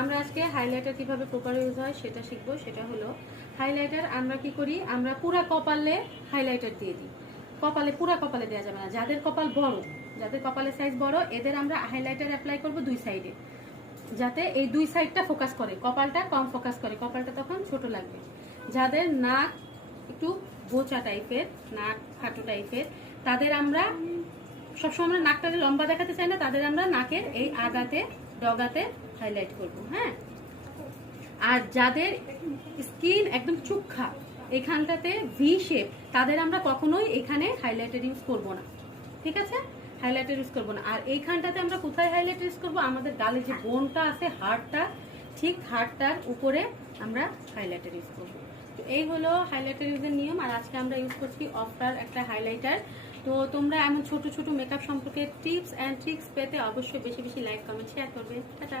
আমরা আজকে হাইলাইটার কিভাবে প্রপার ইউজ হয় সেটা শিখবো। সেটা হলো হাইলাইটার আমরা কি করি, আমরা পুরা কপালে হাইলাইটার দিয়ে দিই। পুরা কপালে দেওয়া যাবে না। যাদের কপাল বড়, যাদের কপালের সাইজ বড়, এদের আমরা হাইলাইটার অ্যাপ্লাই করব দুই সাইডে, যাতে এই দুই সাইডটা ফোকাস করে, কপালটা কম ফোকাস করে, কপালটা তখন ছোট লাগবে। যাদের নাক একটু বোচা টাইপের, নাক খাটো টাইপের, তাদের আমরা সবসময় আমরা নাকটাকে লম্বা দেখাতে চাই না, তাদের আমরা নাকের এই আগাতে ডগাতে হাইলাইট করব। হ্যাঁ, আর যাদের স্কিন একদম চুক্ষা, এখানটাতে ভি শেপ, তাদের আমরা কখনোই এখানে হাইলাইটার ইউজ করব না। ঠিক আছে, হাইলাইটার ইউজ করব না। আর এইখানটাতে আমরা কোথায় হাইলাইটার ইউজ করব, আমাদের গালে যে বোনটা আছে, হাড়টা, ঠিক হাড়টার উপরে আমরা হাইলাইটার ইউজ করব। তো এই হলো হাইলাইটার ইউজের নিয়ম। আর আজকে আমরা ইউজ করছি অফটার একটা হাইলাইটার। তো তোমরা এমন ছোট ছোট মেকআপ সম্পর্কে টিপস অ্যান্ড ট্রিক্স পেতে অবশ্যই বেশি বেশি লাইক, কমেন্ট, শেয়ার করবে। টাটা।